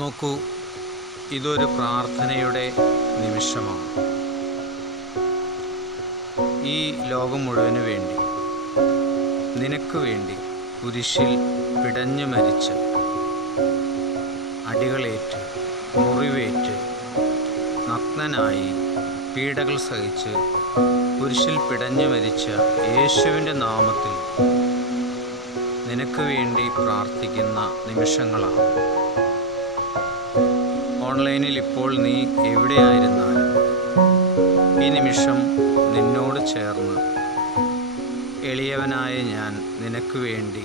നോക്കൂ ഇതൊരു പ്രാർത്ഥനയുടെ നിമിഷമാണ്. ഈ ലോകം മുഴുവൻ വേണ്ടി നിനക്ക് വേണ്ടി കുരിശിൽ പിടഞ്ഞു മരിച്ച് അടികളേറ്റ് മുറിവേറ്റ് നഗ്നനായി പീഡകൾ സഹിച്ച് കുരിശിൽ പിടഞ്ഞു മരിച്ച യേശുവിന്റെ നാമത്തിൽ നിനക്ക് വേണ്ടി പ്രാർത്ഥിക്കുന്ന നിമിഷങ്ങളാണ്. ഓൺലൈനിൽ ഇപ്പോൾ നീ എവിടെയായിരുന്നാലും ഈ നിമിഷം നിന്നോട് ചേർന്ന് എളിയവനായ ഞാൻ നിനക്ക് വേണ്ടി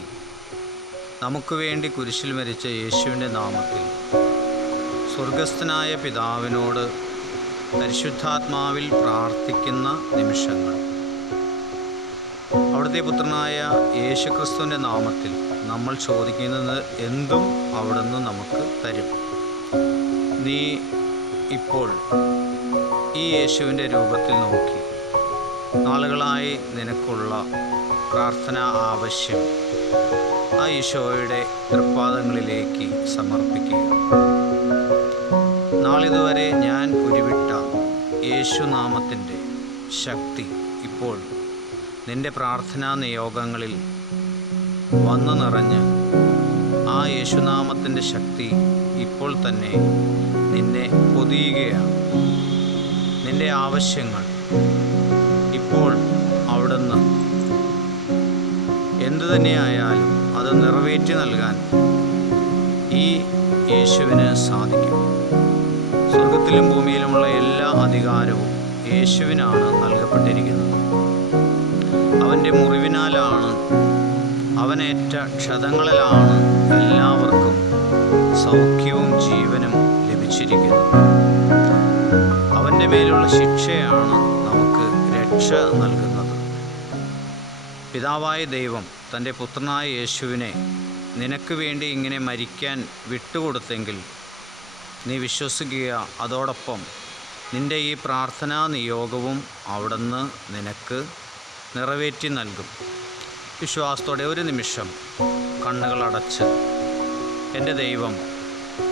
നമുക്ക് വേണ്ടി കുരിശിൽ മരിച്ച യേശുവിന്റെ നാമത്തിൽ സ്വർഗസ്ഥനായ പിതാവിനോട് പരിശുദ്ധാത്മാവിൽ പ്രാർത്ഥിക്കുന്ന നിമിഷങ്ങൾ. അവിടുത്തെ പുത്രനായ യേശുക്രിസ്തുവിന്റെ നാമത്തിൽ നമ്മൾ ചോദിക്കുന്നത് എന്തും അവിടുന്ന് നമുക്ക് തരും. നീ ഇപ്പോൾ ഈ യേശുവിന്റെ രൂപത്തിൽ നോക്കി. നാളുകളായി നിനക്കുള്ള പ്രാർത്ഥന ആവശ്യം ആ ഈശോയുടെ തൃപ്പാദങ്ങളിലേക്ക് സമർപ്പിക്കുക. നാളിതുവരെ ഞാൻ ഉരുവിട്ട യേശുനാമത്തിന്റെ ശക്തി ഇപ്പോൾ നിന്റെ പ്രാർത്ഥനാ നിയോഗങ്ങളിൽ വന്നു നിറഞ്ഞ് ആ യേശുനാമത്തിന്റെ ശക്തി ഇപ്പോൾ തന്നെ നിന്നെ പൊതിയുകയാണ്. നിന്റെ ആവശ്യങ്ങൾ ഇപ്പോൾ അവിടുന്ന് എന്തു തന്നെയായാലും അത് നിറവേറ്റി നൽകാൻ ഈ യേശുവിന് സാധിക്കും. സ്വർഗത്തിലും ഭൂമിയിലുമുള്ള എല്ലാ അധികാരവും യേശുവിനാണ് നൽകപ്പെട്ടിരിക്കുന്നത്. അവന്റെ മുറിവിനാലാണ് അവനേറ്റ ക്ഷതങ്ങളിലാണ് എല്ലാവർക്കും സൗഖ്യവും ജീവനും ലഭിച്ചിരിക്കുന്നത്. അവന്റെ മേലുള്ള ശിക്ഷയാണ് നമുക്ക് രക്ഷ നൽകുന്നത്. പിതാവായ ദൈവം തന്റെ പുത്രനായ യേശുവിനെ നിനക്ക് വേണ്ടി ഇങ്ങനെ മരിക്കാൻ വിട്ടുകൊടുത്തെങ്കിൽ നീ വിശ്വസിക്കുക അതോടൊപ്പം നിന്റെ ഈ പ്രാർത്ഥനാ നിയോഗവും അവിടുന്ന് നിനക്ക് നിറവേറ്റി നൽകും. വിശ്വാസത്തോടെ ഒരു നിമിഷം കണ്ണുകൾ അടച്ച് എന്റെ ദൈവം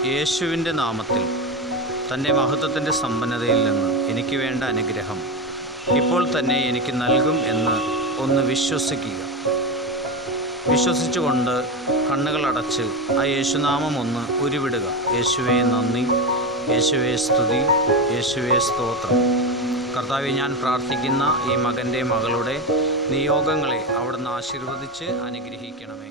യേശുവിന്റെ നാമത്തിൽ തന്റെ മഹത്വത്തിന്റെ സമ്പന്നതയിൽ നിന്ന് എനിക്ക് വേണ്ട അനുഗ്രഹം ഇപ്പോൾ തന്നെ എനിക്ക് നൽകും എന്ന് ഒന്ന് വിശ്വസിക്കുക. വിശ്വസിച്ചുകൊണ്ട് കണ്ണുകൾ അടച്ച് ആ യേശുനാമം ഒന്ന് ഉരുവിടുക. യേശുവേ നന്ദി. യേശുവേ സ്തുതി. യേശുവേ സ്തോത്രം. കർത്താവെ ഞാൻ പ്രാർത്ഥിക്കുന്ന ഈ മകന്റെ മകളുടെ നിയോഗങ്ങളെ അവിടുന്ന് ആശീർവദിച്ച് അനുഗ്രഹിക്കണമേ.